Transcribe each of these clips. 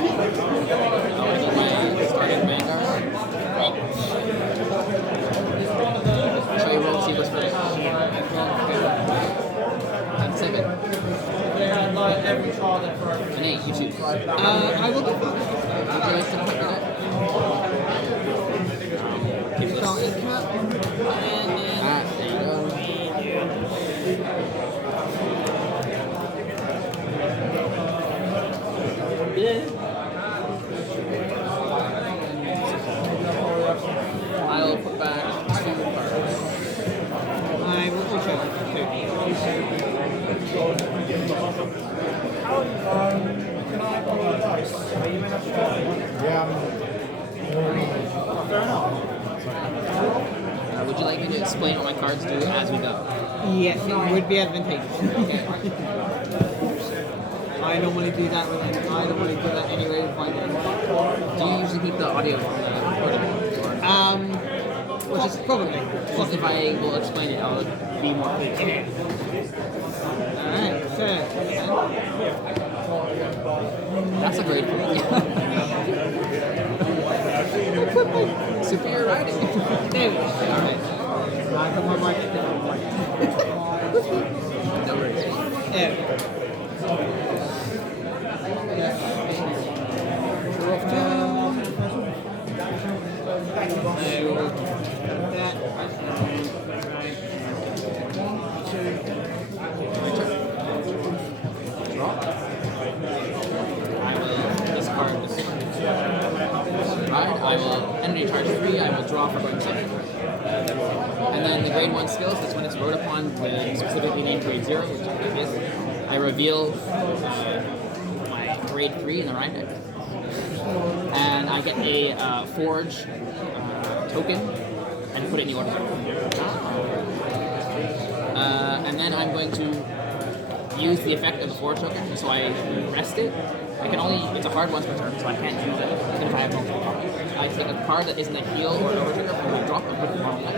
my starting Vanguard. Show you roll, see what's first. And 7. An 8, you choose. I will go back. Would you like to pick it up? Keep this. There you go. I'll put back 2 cards. I will push out 2. Can I roll a dice? Would you like me to explain what my cards do as we go? Yes, it would be advantageous. I normally do that with I normally do that anyway with my Do you usually keep the audio on the recording? Which is probably. Because if I will explain it, I'll be more clear. Alright, so That's a great point. Superior writing. there we go. Alright. I got my mic down. No worries. There we go. Drop down. There we go. That. I will discard this card. I will energy charge 3. I will draw for going second. And then the grade 1 skills, that's when it's wrote upon with specifically named grade 0, which it is. I reveal my grade 3 in the Rhyme deck. And I get a forge token and put it in the order. And then I'm going to use the effect of the forge token, so I rest it. I can only, it's a hard once per turn, so I can't use it even if I have multiple cards. I take a card that isn't a heal or an overtrigger from my drop and put it in the deck.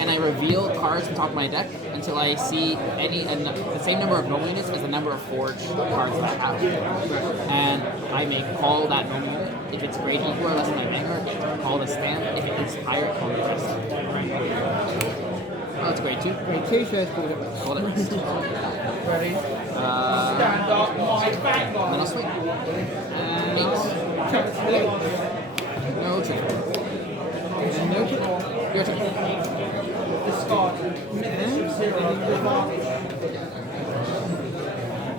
And I reveal cards from the top of my deck until I see the same number of normal units as the number of forge cards that I have. And I may call that normal unit. If it's grade equal or less than my Vanguard, call the stand. If it is higher, call the rest. Oh, it's grade 2. Grade 2 shows called it. Hold it rest. Ready? Then I'll swing. 8. No trigger. And no trigger. Your turn.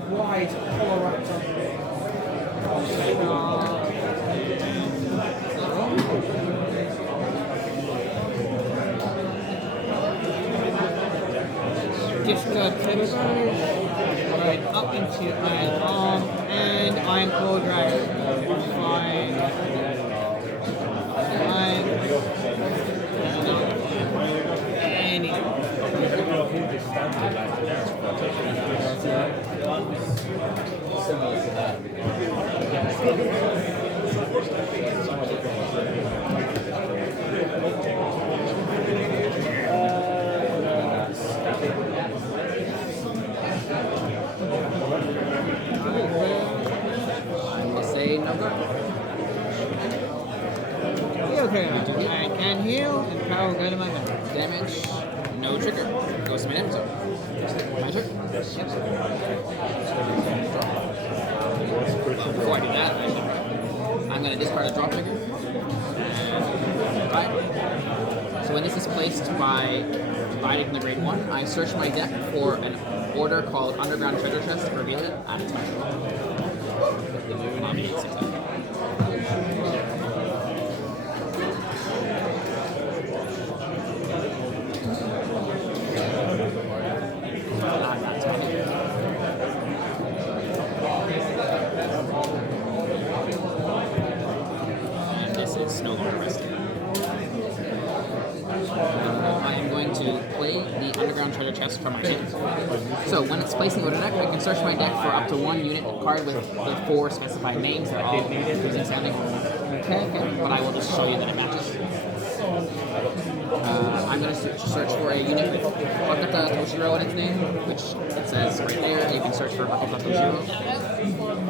Wide colorectal. Discard table right up into my arm, and I'm called Dragon. Fine. I will say no go. Okay, I can heal, and power will go to my mouth. Damage, no trigger. Goes to my damage zone. My turn. Before I do that, I'm going to discard a drop trigger. And 5. So when this is placed by dividing the grade 1, I search my deck for an order called Underground Treasure Chest, reveal it, add it to my nominate 6 of them. And this is no longer resting. I am going to play the Underground Treasure Chest from my hand. So when it's placed in the order deck, I can search my deck for up to 1 unit card with the 4 specified names. They're all using standing. Okay. But I will just show you that it matches. I'm going to search for a unit with Bakata Toshiro in its name, which it says right there. You can search for Bakata Toshiro.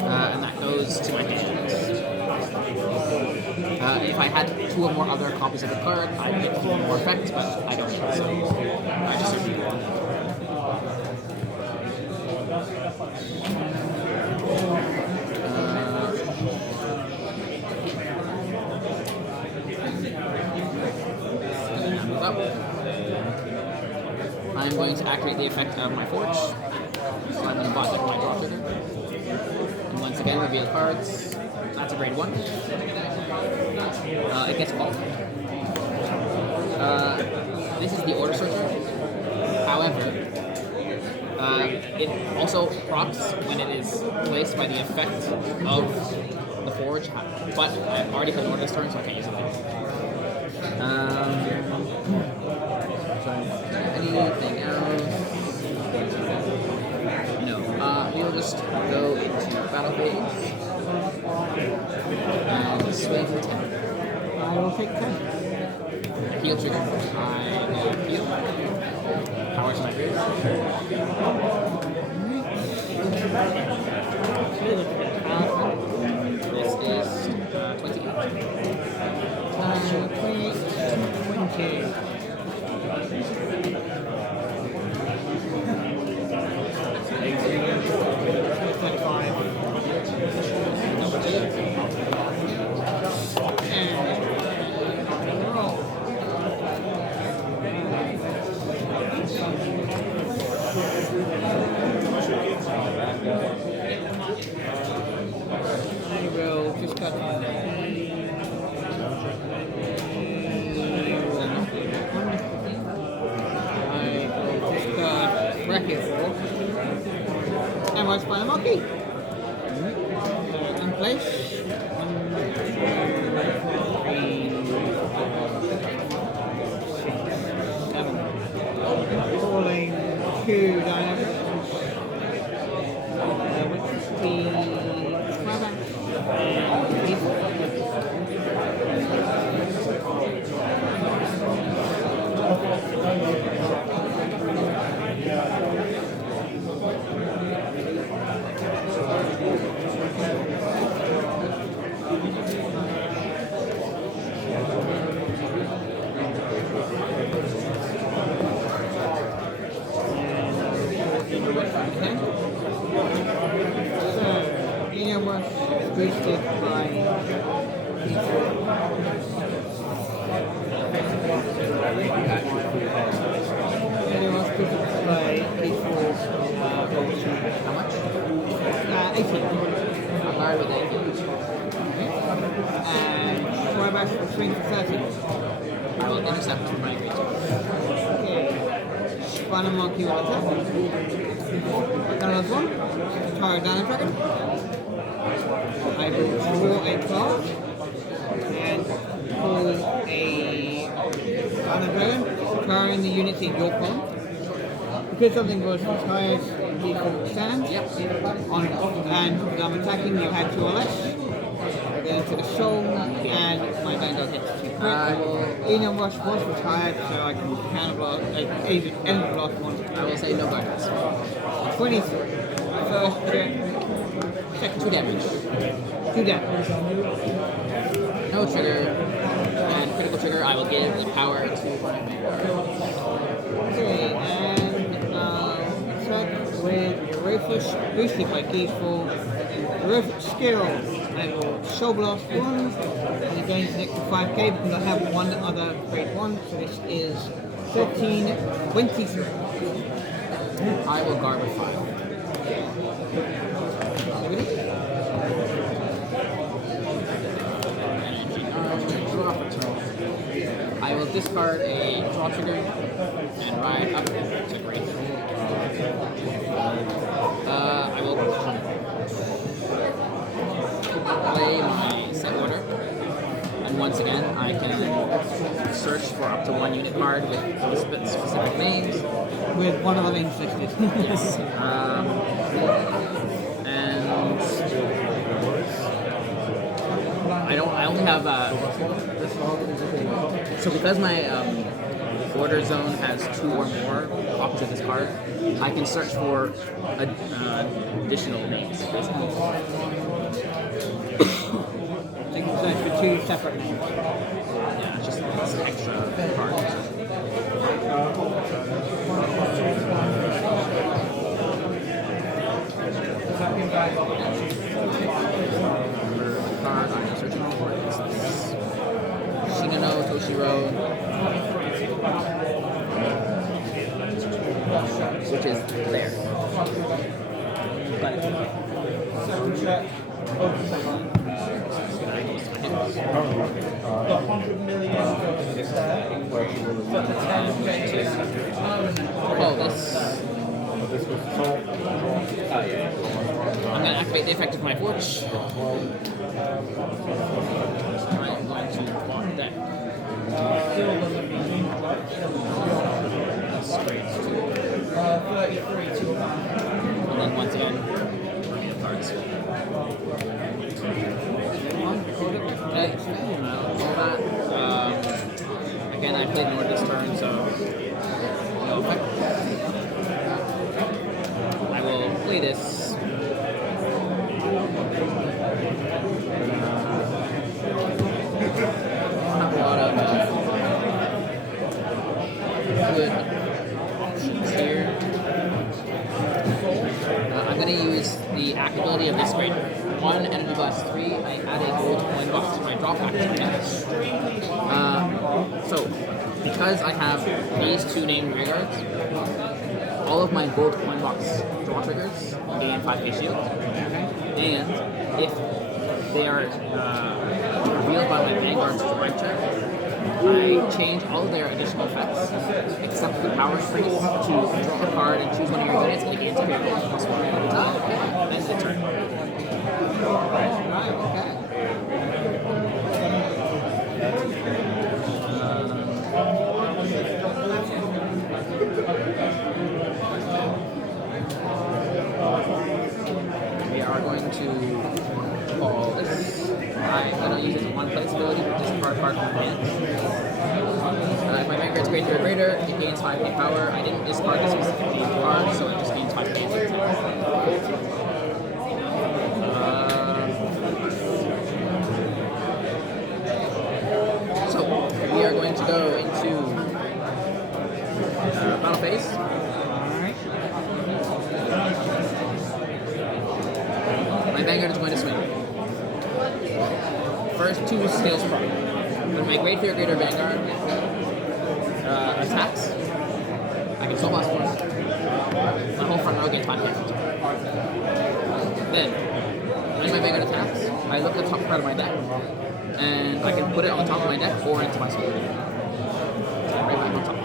And that goes to my hand. If I had 2 or more other copies of the card, I'd get more effects, but I don't. So I just search for one. Move up. I'm going to activate the effect of my Forge. So I'm going to bot check my draw trigger. And once again, reveal cards. That's a grade 1. It gets qualified. This is the Order Searcher. However, it also procs when it is placed by the effect of the Forge. But I've already played Order this turn, so I can't use it later. Anything else? No. We'll just go into battle phase and swing for 10. I will take 10. Heal trigger. I will heal. Power to my face. This is 28. 20. I will just cut bracket and my Spinomarquis. And place. 1, 2, 3, 4, 5, 6, 7. Falling 2 dynamics. Which is the Travis and Evil. Boosted by anyone boosted by equals how much? 18. I'm hard with 18. And Trybash will swing for 30. I will intercept with my grade 2. Okay. Spinomarquis will attack. Another one. Target Dino Dragon. I will draw a card and pull a Dino Dragon, trying the units in your column. Because something was retired, default stands. And I'm attacking, you had 2 or less. I go into the soul, and my Vanguard gets 2 crit. Eno Rush was retired, so I can counterblast, even end the last one. I will say no guidance. 23. First check. Second, 2 damage. 2 damage. No trigger. And critical trigger, I will give the power to my Vanguard. Okay, and attack with Rufus, boosted by Geeful. Rufus skill, I will Soul Blast 1, and it gains an extra 5k because I have one other grade 1, so this is 13, 23. I will guard with 5. I will discard a draw trigger and ride up to grade 3. I will play my set order, and once again I can search for up to 1 unit card with specific names. With one of the names listed. Yes. And I only have so because my order zone has 2 or more copies of this card, I can search for additional names. Thank you so much for two separate names. Yeah, it's just it's an extra card. Card I'm searching for is this Shinano Toshiro, which is there. Got it. The 100 million is there, but the 10 is Oh, this. I'm going to activate the effect of my forge. I'm going to block that. That's great. 33 to And then once again, bring the cards. Okay, all that. Again, I played more this turn, so no effect. I will play this. Not a lot of good options here. I'm going to use the act ability of this grade. 1 enemy blast 3, I add a gold coin box to my drop action. So, because I have these two named rearguards, all of my gold coin box draw triggers gain 5k shield. And if they are revealed by my Vanguard's drive check, I change all of their additional effects, except the power increase, to draw a card and choose one of your units and gain 2 gold plus 1. End the turn. Right, okay. We are going to call this. I'm going to use it as a one-place ability with this card from hand. If my Vanguard's greater or greater, it gains 5k power. I didn't discard this specific name card, so it just gains 5k. So we are going to go into battle phase. Alright. My Vanguard is going to swing. First 2 scales prop. When my Great Fear Greater Vanguard attacks, I can soul blast 1. My whole front row gains 5 damage. Then, when my Vanguard attacks, I look at the top card of my deck, and I can put it on the top of my deck or into my sword. Right back on top.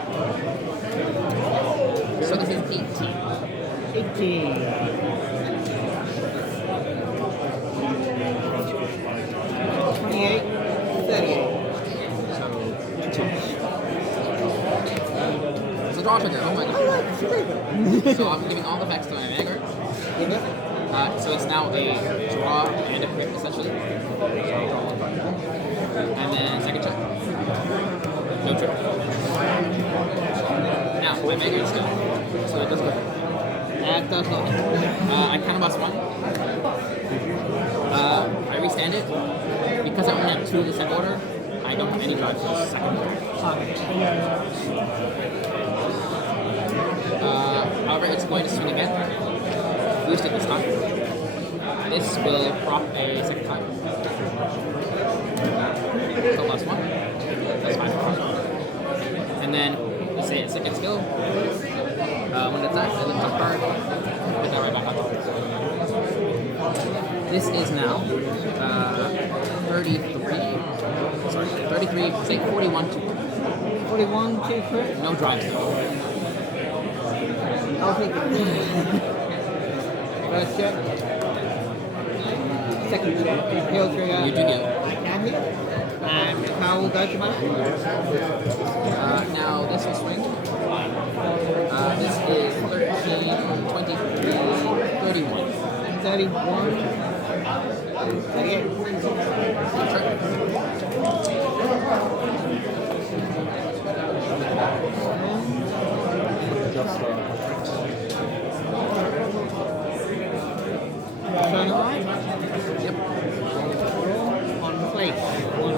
So this is 18. 18. 28, 38. It's a draw trigger, oh my god. So I'm giving all the effects to my Vanguard. Give it. So it's now a draw and a crit, essentially. And then second check. No trip. Now, my Vanguard skill. So it doesn't go. That does not. I counterblast 1. I restand it. Because I only have 2 in the second order, I don't have any drive for the second order. However, it's going to swing again. Boost it this time. This will prop a second time. So last 1. That's 5. And then, let's say it's second skill. When it attacks, I lift up card. Put that right back on top. This is now 33. Sorry, 33. Say 41 to 41, 2 crit. no drives though. I'll take it. First check. Second check. Heal trigger. You do get. I can hit. And how will go to my Now this will swing. This is 13, 23, 31. 31. 38. Turn right. Yep. On place. 1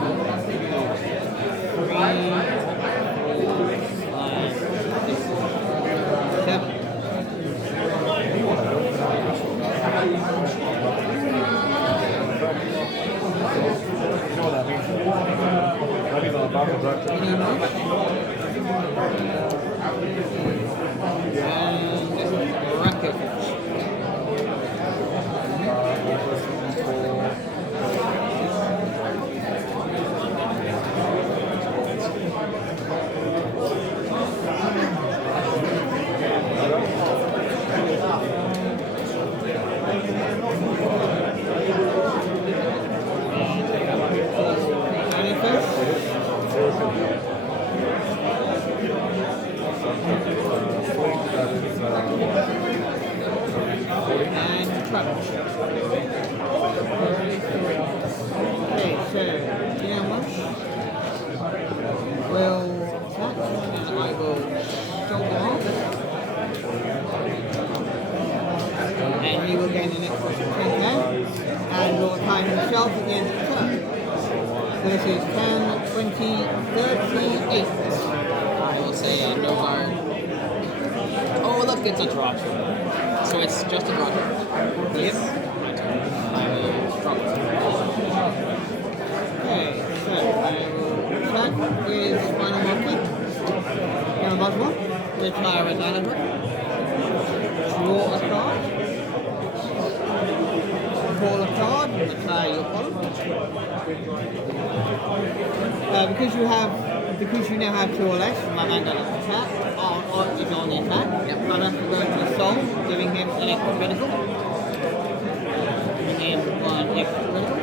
Indian Rush. And Racket. And Travis. Okay, so Indian Rush will attack and I will shoulder off. And he will gain an extra 10 and will attack himself at the end of the turn. So this is 10, 20, 38. I will say no guard. Oh, look, it's a draw. So it's just a draw. Yep. My turn. I will drop it. Okay, so I will attack with Spinomarquis. Gonna buzz one. Retire a dinosaur. Draw a card. Call a card. Retire your column. Because you now have 2 or less, my man doesn't attack. Is on the attack. Yep. I'd have to go into the soul, giving him an extra critical. Giving him 1 extra critical.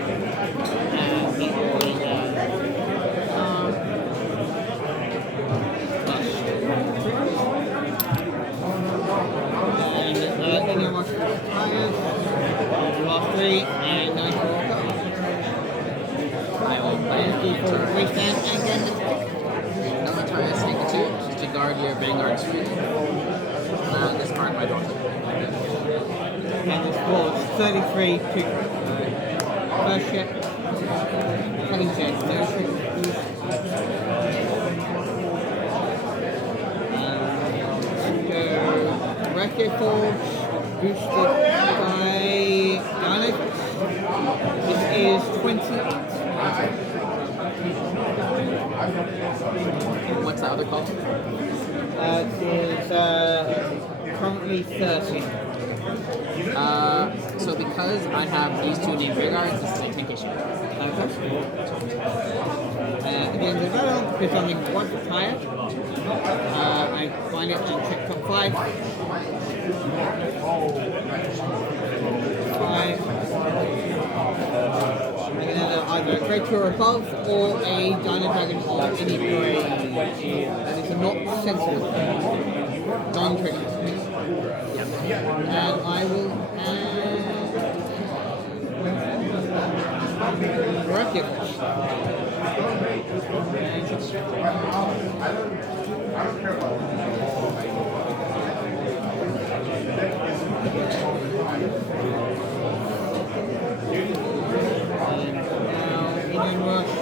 And he already has and Indian Rush retires. Last 3 and 9 more cards. I will play And it. for restand and then the stick. No Atari Snake 2, just to guard your Vanguard screen. Discard my draw. And the score is 33 to first ship. Second ship, third ship. So, Record Forge boosted by Dinosaurs. This is 28. What's the other call? It is currently 30. So because I have these 2 named Vanguards, this is a 10k ship. At the end of the battle, because something once retired, I find it and check top 5. 5. I can have either a creature above or a Dino Dragon of any grade that is not sensitive, non-trigger. And I will Miraculous. Indian Rush,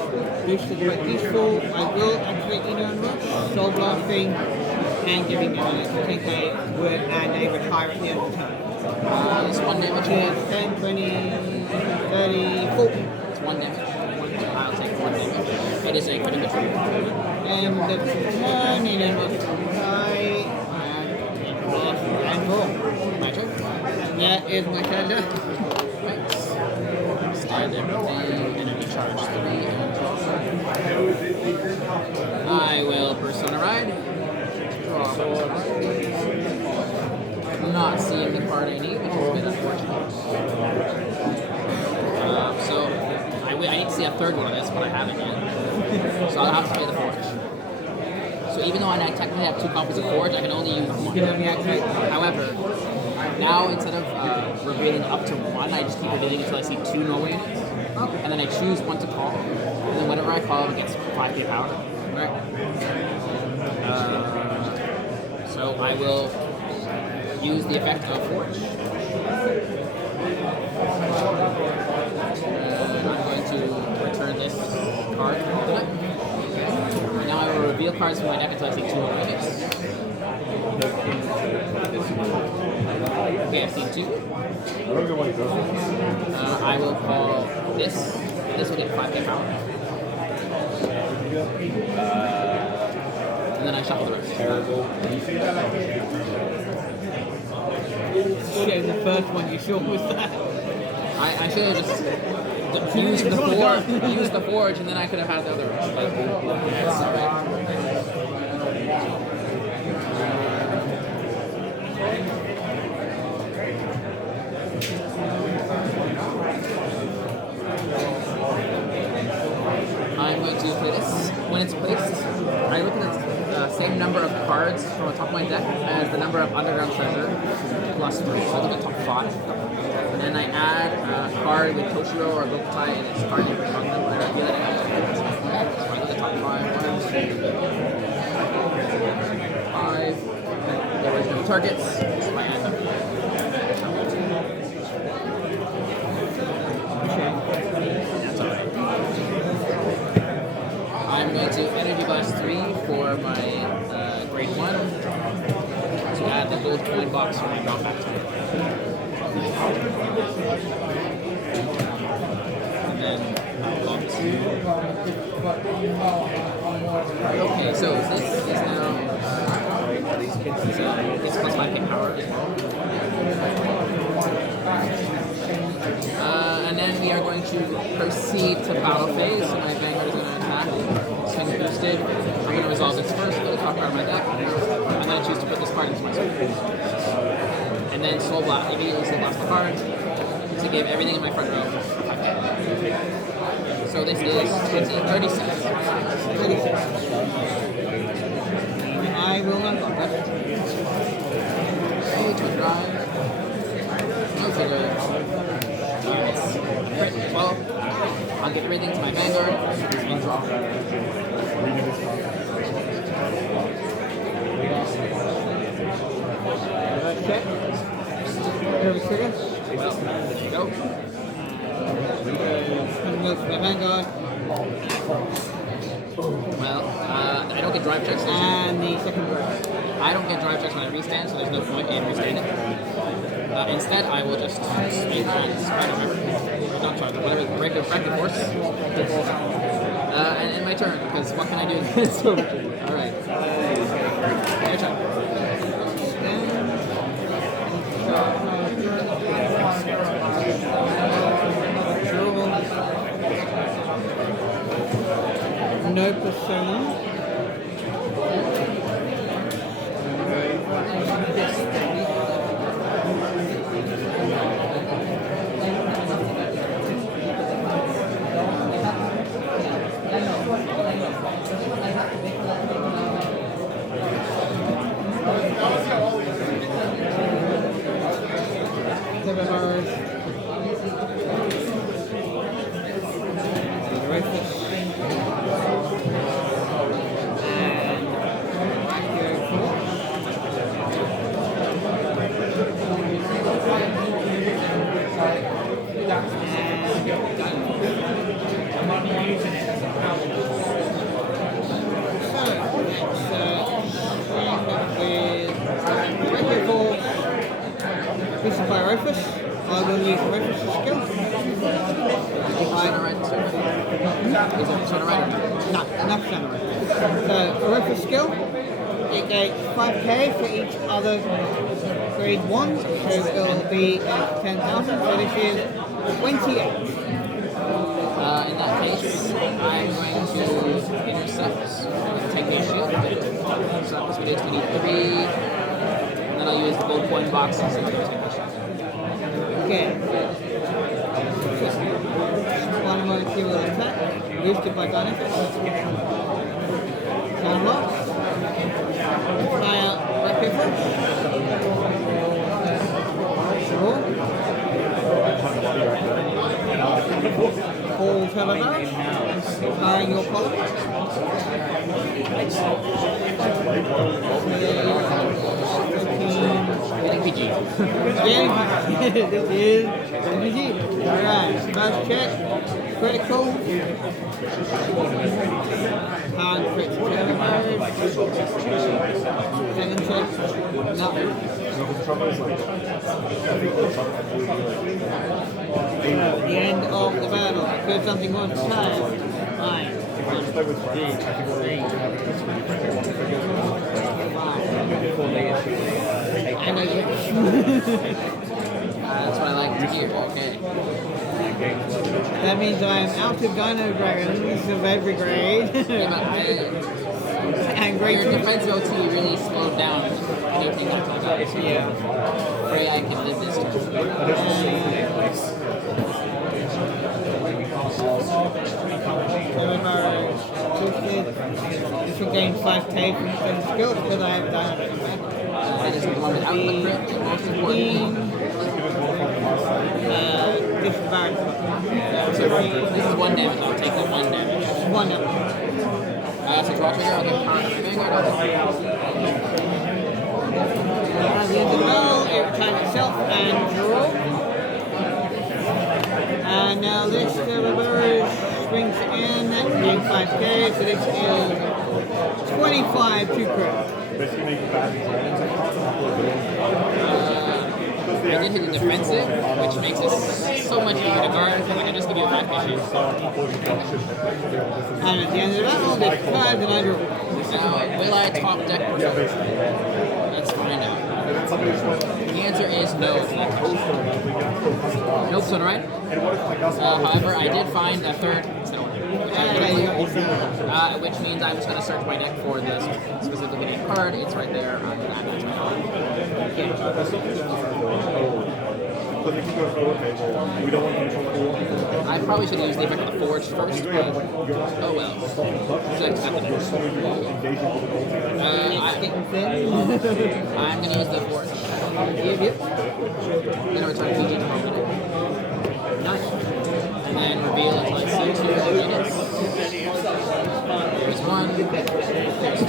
boosted by peaceful. I will activate Indian Rush, Soul Blasting, and giving you an extra 10k would and a retire at the end of the turn. It's 1 damage. It's 10, 20, 30, 40. It's 1 damage. I'll take 1 damage. It is a critical trigger. And the turn, Indian Rush will die, and blast and draw. My turn. And that is my turn done. Thanks. Slide everything, energy charge 3, and draw 4. I will Persona Ride. Not seeing the card I need, which is a bit unfortunate. So I need to see a third one of this, but I haven't yet. So I'll have to play the Forge. So even though I technically have 2 copies of Forge, I can only use 1. You can only activate. However, now instead of revealing up to 1, I just keep revealing until I see 2 Norway units. And then I choose 1 to call. And then whenever I call, it gets 5k power. Right. So I will use the effect of Forge. And I'm going to return this card from the deck. And now I will reveal cards from my deck until I see 2 more units. Okay, I've seen 2. I will call this. This will get 5k power. And then I shuffle the rest. Shit, the first one you saw was that. I should have just used the forge, and then I could have had the other rest. But that's alright. I'm going to play this. When it's placed, I look at the same number of cards from the top of my deck as the number of underground treasure plus 3. So I look at top 5. And then I add a card with Toshiro or Gokutai and it's card among them. And I reveal it and I so I look at top 5. 1, 2, 5. There was no targets. So I add them. That's alright. I'm going to Energy Blast 3 for my grade 1 to add the gold coin box from my drop back to it. And then box. Okay, so this is now it's plus 5 hit power as well. And then we are going to proceed to battle phase. So my Vanguard is going to attack. Swing boosted. I'm going to resolve this first, put the top card of my deck, and then I choose to put this card into my circle. And then Soul Blast, immediately Soul Blast the card to give everything in my front row. So this is 36. I will not combat. Okay, to drive. No trigger. Yes. Crit. Well, I'll give everything to my Vanguard and draw. Check. Nervous trigger. Well, there you go. And go to my Vanguard. Well, I don't get drive checks. And the second drive. I don't get drive checks when I restand, so there's no point in restanding. Instead, I will just speed on Spider River. Not Spider, whatever, break the force. And end my turn, because what can I do? So, alright. Your turn. No persona. I will use Rufus' skill. Is it Shadow Rider? No, enough Shadow Rider. So, Rufus' skill, it gets 5k for each other grade 1, so it will be 10,000, so this is 28. In that case, I'm going to intercept and take a shield. So that puts me to 23. And then I'll use the gold coin box and see what goes in the shield. Okay. One molecule will attack, boosted by benefits. Sound lock. Fly out Rapid Force. Roll. Full telebarrage. Firing your column. PG. Yeah, this is PG. Alright, first check. Critical. Hard critical. Second check. Nothing. The end of the battle. Because something was time. Fine. play with friends. I think we're going to have a history. They want to figure before they issue I know you. That's what I like to hear. Okay. That means I'm out of Dino Dragons of every grade. Yeah, And grade your 2. defense OT really slowed down everything that comes out. So pray I can live this turn. This will gain 5k from spend skills because I have Dino Dragons back. That is the one without the crit, and most importantly. Disbarred. So this is 1 damage, I'll take that 1 damage. 1 up. So draw trigger, I'll get power to my Vanguard. At the end of the roll, it returns itself and draw. And now this reverse swings in and gain 5k, so this is 25 to crit. basically make bad designs. I did hit the defensive, which makes it so much easier to guard because I can just give you a 5k shield. And at the end of the battle, this card and I draw. Now, will I top deck Berserker? Let's find out. The answer is no. Nope, so right. However, I did find a third instead of one, which means I'm just going to search my deck for this specific card. It's right there. I probably should have used the effect of the Forge first, but oh well. I'm going to use the Forge. I'm going to return PG to home. Nice. And then reveal until I see 2 units. There's 1. There's 2.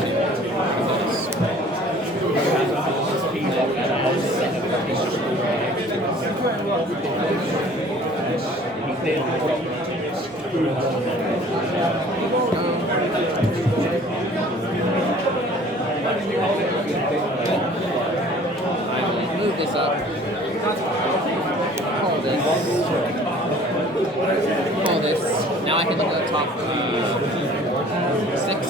I will move this up. Hold this. Hold this. Now I can look at the top 6.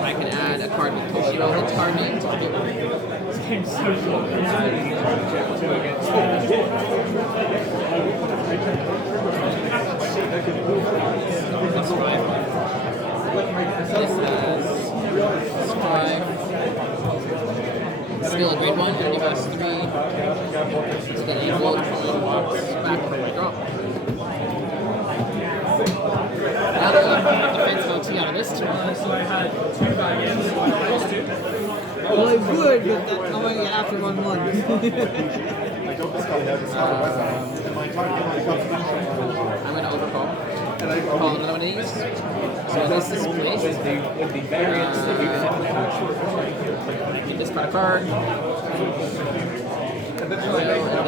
I can add a card with Toshiro Hits card name to the field. This game's so short. That's 5. This has 5. Skill a grade 1, enemy has 3. Let's get a gold coin box back from my drop. Now that I'm defense OT out of this turn. Well, it's good, but I'm going to get after 1-1. I'm going to overcall. Call another one of these. So this is placed. Get this card a card. And then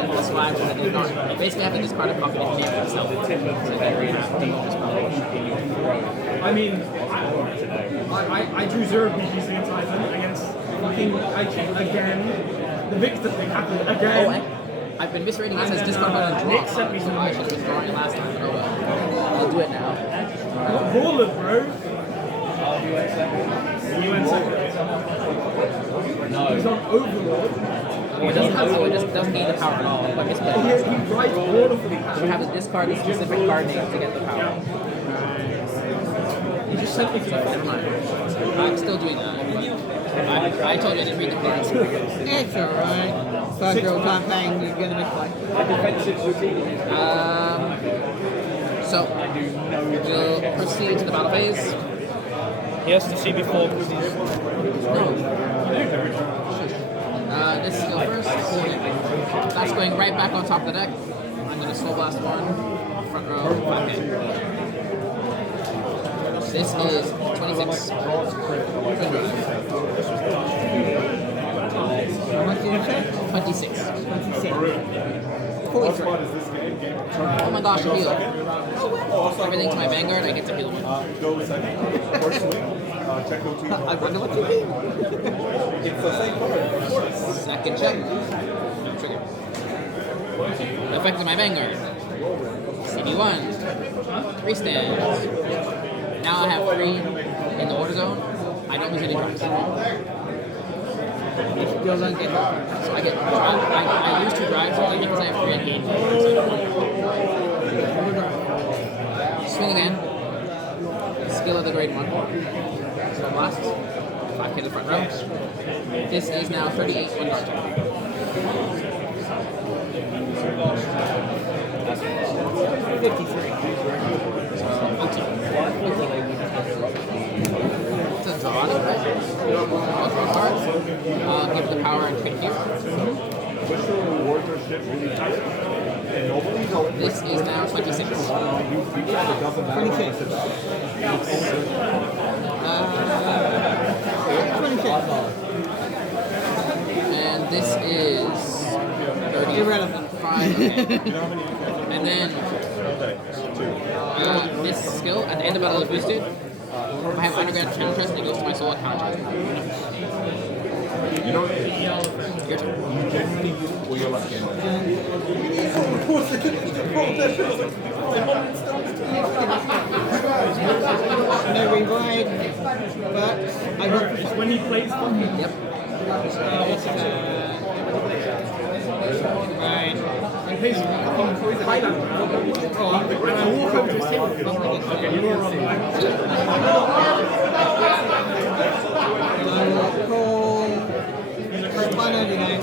plus 5 so that it's not. You basically have to discard a copy of the name itself. So that you have to I mean, I drew 0 PGs against Ivan against fucking again. The Victor thing happened again. Oh, I've been misreading it says discard button draw. So I should have been drawing it last time. Oh well. I'll do it now. What baller, bro? You went second. No. He's on Overlord. It doesn't need the power at all. Like it's He writes baller for the so we have to discard the specific card name to get the power. You just sent me to Never mind. I'm still doing that. But I told you I didn't read the cards. It's alright. First roll campaign, you're going to miss one. So we'll proceed to the battle phase. He has to see before because he's... No. This is go first. That's going right back on top of the deck. I'm going to Soul Blast 1. Front row, 5k. This is 26. How much did you say? 26. 26. 43. Oh my gosh, heal. Everything to my Vanguard, I get to heal 1. I wonder what you mean. It's the same card. Second check. No trigger. Effect of my Vanguard. CD1. 3 stands. Now I have 3 in the order zone. I don't lose any drops. So Still don't get it. I get I use 2 drives only because I have 3 engaged. Swing again. Skill of the grade 1. So blast. 5k to the front row. This is now 38 1 dart. 53. It's a draw, right? I'll draw cards. Give it the power and trade here. This is now 26. 26. And this is 35. Irrelevant. Okay. And then this skill, at the end of battle is boosted. If I have underground channel trust, it goes to my soul account. You know what? Your turn. You genuinely will your left hand. No revive, but I got When he plays fucking Yep. right. he plays fucking Thailand. Oh, And I walk over to his table. Okay, you were wrong. I will call Spino again.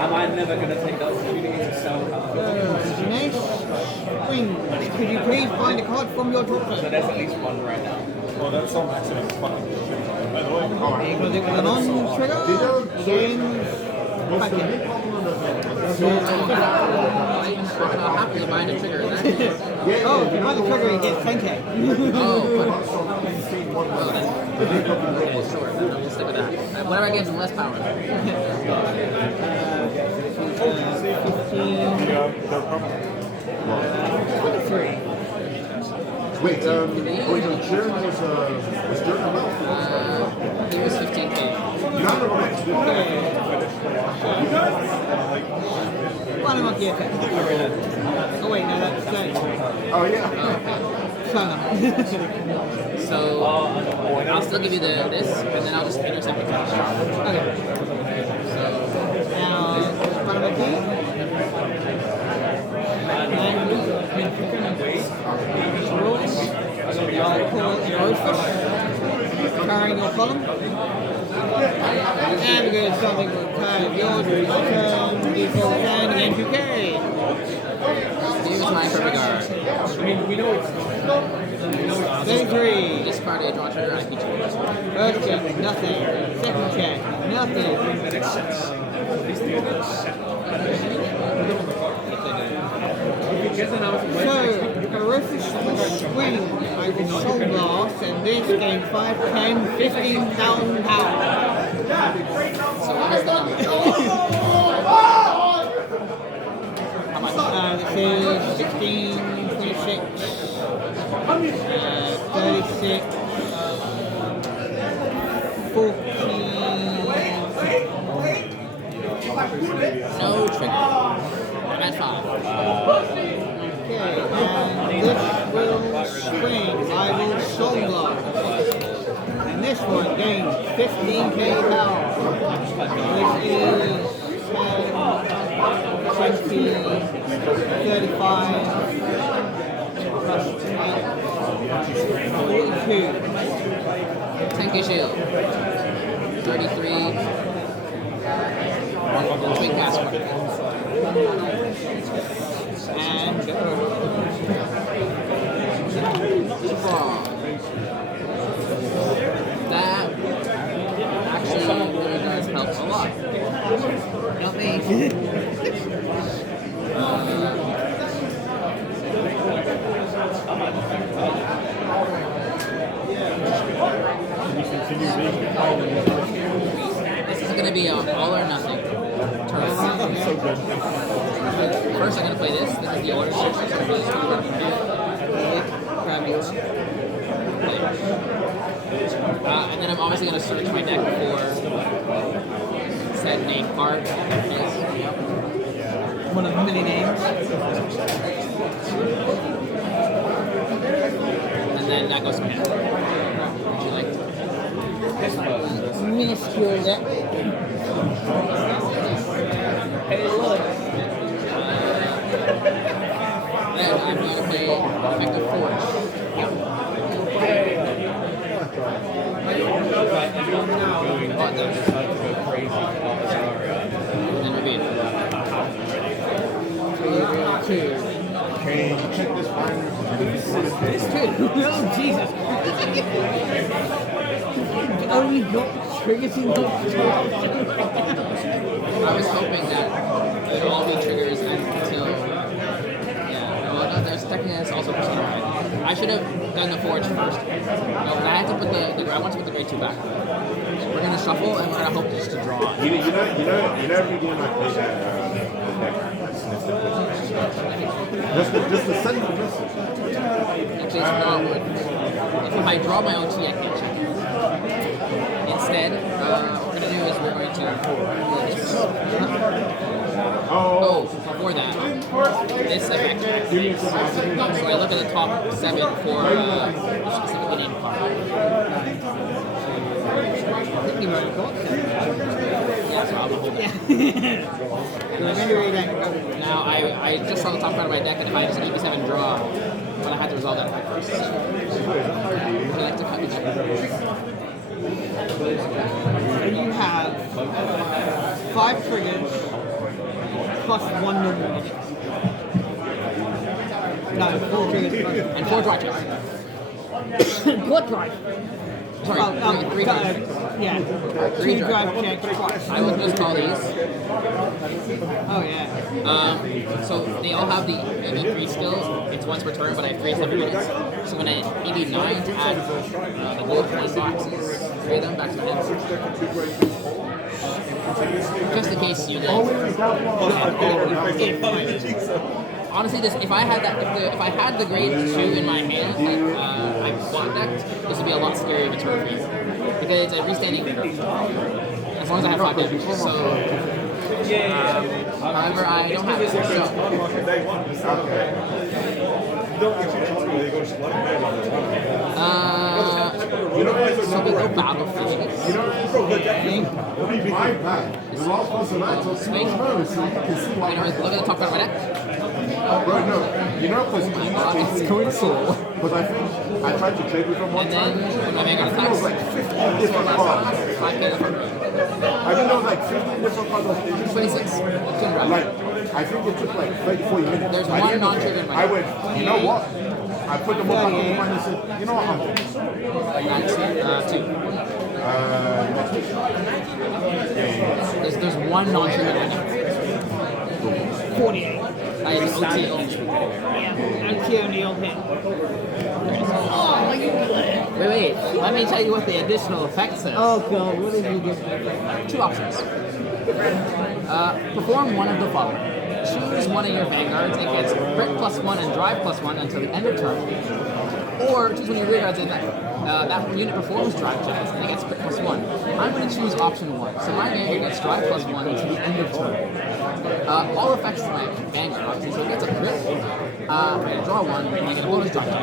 Am I never going to take that opportunity to sell cards? Next swing. Could you please find a card from your drop So zone? there's at least one right now. Oh, that's some accident. By the way, Because it was a non-trigger, gains packet. I'll happily bind a trigger in that case. Oh, if you buy the trigger, you get 10k. Oh, well then. Okay, sure. Then we'll stick with that. Whatever gives him less power. 23. wait, Sharon was Jordan well? He was 15k. You got it right. Spinomarquis attack. Oh wait, no, that's Oh, yeah. Sona. So I'll still give you this, and then I'll just intercept the cash. Okay. So Now, Spinomarquis. Rules. I'll call an Orifice. Carrying your column. And because something will card of yours will return detail hand again 2k. use my perfect guard. I mean, we know it's 33. Discard a draw trigger, I keep it. First check, nothing. Second check, nothing. So, a Orifice will swing. I will soul blast, and this gains 5, 10, 15,000 pounds. So what is the number? How much? This is 16, 26, 36, 40. No trigger. I'm at 5. Okay, and this will swing. I will soul blast. And this one gains 15k power. This is 20, 35, plus 8, 42. 10k shield. 33. Twin cast card. And That actually really does help a lot. not me. This is going to gonna be all or nothing. Turn. So good. First, I'm gonna play this. This is the order section, so I'm really just gonna Grab you. and then I'm obviously gonna search my deck for said name card. One of many names. And then that goes to my hand. Would you like? Minuscule deck. Hey, look. Then I'm going to play Effective Forge. But now, decide to go crazy. And then reveal. 2. Can you check this binder? It's 2. Oh, Jesus. Only got triggers in the I was hoping that it would all be triggers until. Yeah, well, no, there's technically that's also Spinomarquis. I should have done the Forge first. No, but I had to put the I want to put the grade 2 back. We're gonna shuffle and we're gonna hope just to draw. You know every game I play that just the setting of this. Actually, it's not wood. If I draw my OT, I can't check it. Instead, what we're gonna do is we're going to do this. Oh, before that, this effect activates. So I look at the top 7 for specifically named card. I think you might have got that. Yeah, so I'll hold it. Now, I just saw the top card of my deck, and if I just an EV7 draw, but I had to resolve that effect first. Would you like to cut each other? And you have 5 triggers plus 1 normal digit. No, 4 triggers plus. And 4 drive checks. What drive? Sorry, three drive. Yeah. 2 drive checks twice. I will just call these. Oh, yeah. So they all have the EV3 skills. It's once per turn, but I have 3 separate units. So when I EV9 to add the gold coin boxes, trade them back to my hand. Just in case you like. Honestly, this if I had the grade 2 in my hand, like I bought decked, this would be a lot scarier of a turn for you. Because it's a restanding turn. As long as I have 5 damage. So however, I don't have it. So so we go battle physics. Swing. Look at the top card of my deck. Bro, no. You know, because It's going soul. I think I tried to trade with him one And time. then when my Vanguard I think it was attacks, like 15 different cards. I pay the card. I think there was like 15 different cards. 26. Like, I think it took like 30, 40 minutes. There's By the one end of it, non-trigger in my I went, you know what? I put them up on the one and said, you know what, I'm doing. That's 2. There's one non-trigger in my deck. 48. I have OT only. Yeah. And only on hit. Wait. Let me tell you what the additional effect says. Oh, God. What did you do? 2 options. Perform one of the following. Choose one of your vanguards. It gets crit +1 and drive +1 until the end of turn. Or choose one of your rear guards and that unit performs drive checks and it gets crit +1. I'm going to choose option 1. So my vanguard gets drive +1 until the end of turn. All effects of my vanguard option. So it gets a crit. I'm going to draw 1 and I get a bonus drive check.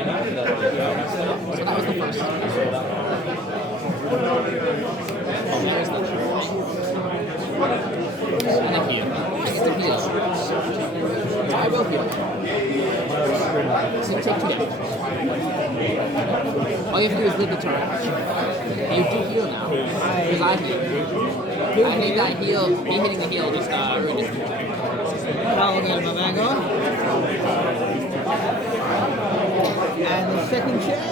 So that was the first. There's the and a heal. I get to heal. So I will heal. So you take 2 damage. All you have to do is live the turn. And you do heal now. Because I heal. I think that heal, me hitting the heal just ruined it. I'll get my Vanguard. And the second check.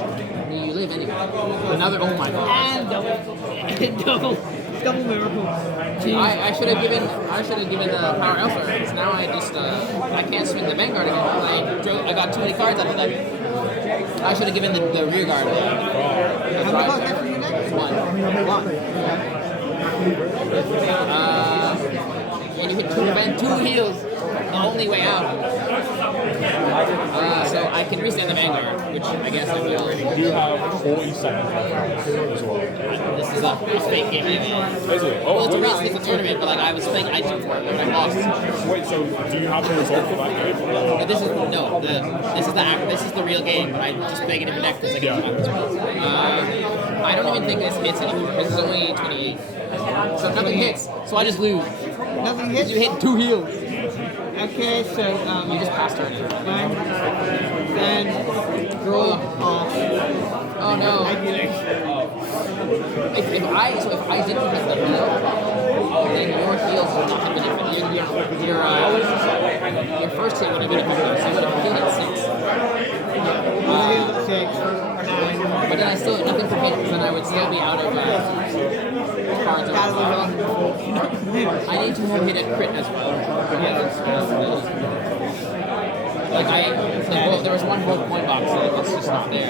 You live anyway. Another, oh my god. And double. Double miracle. Jeez. I should have given the power elsewhere. Because now I just I can't swing the Vanguard again. I got too many cards out of that. I should have given the rear guard. How many cards left in your deck? 1. And you hit two heals, the only way out. So I can reset the Vanguard, which I guess I will. You have 40 seconds left as well. This is a fake game anyway. Is it? Well, it's a wait, race, it's a tournament, but like I was playing item for it, but I lost. wait, so do you have the result for that game? Or? But this is the real game, but I just playing a different deck because I get I don't even think this hits anymore because it's only 28. So nothing hits, so I just lose. Nothing hits. You hit 2 heals. Okay, so You just passed turn. fine. Then draw off. Oh no. If I didn't hit the heal, then your heals would not have been infinite. Your first hit would have been infinite, so you would have healed at 6. 6. But then I still nothing for hit, because then I would still be out of cards. I need to more hit at crit as well. Like well, there was one broke coin box that was just not there.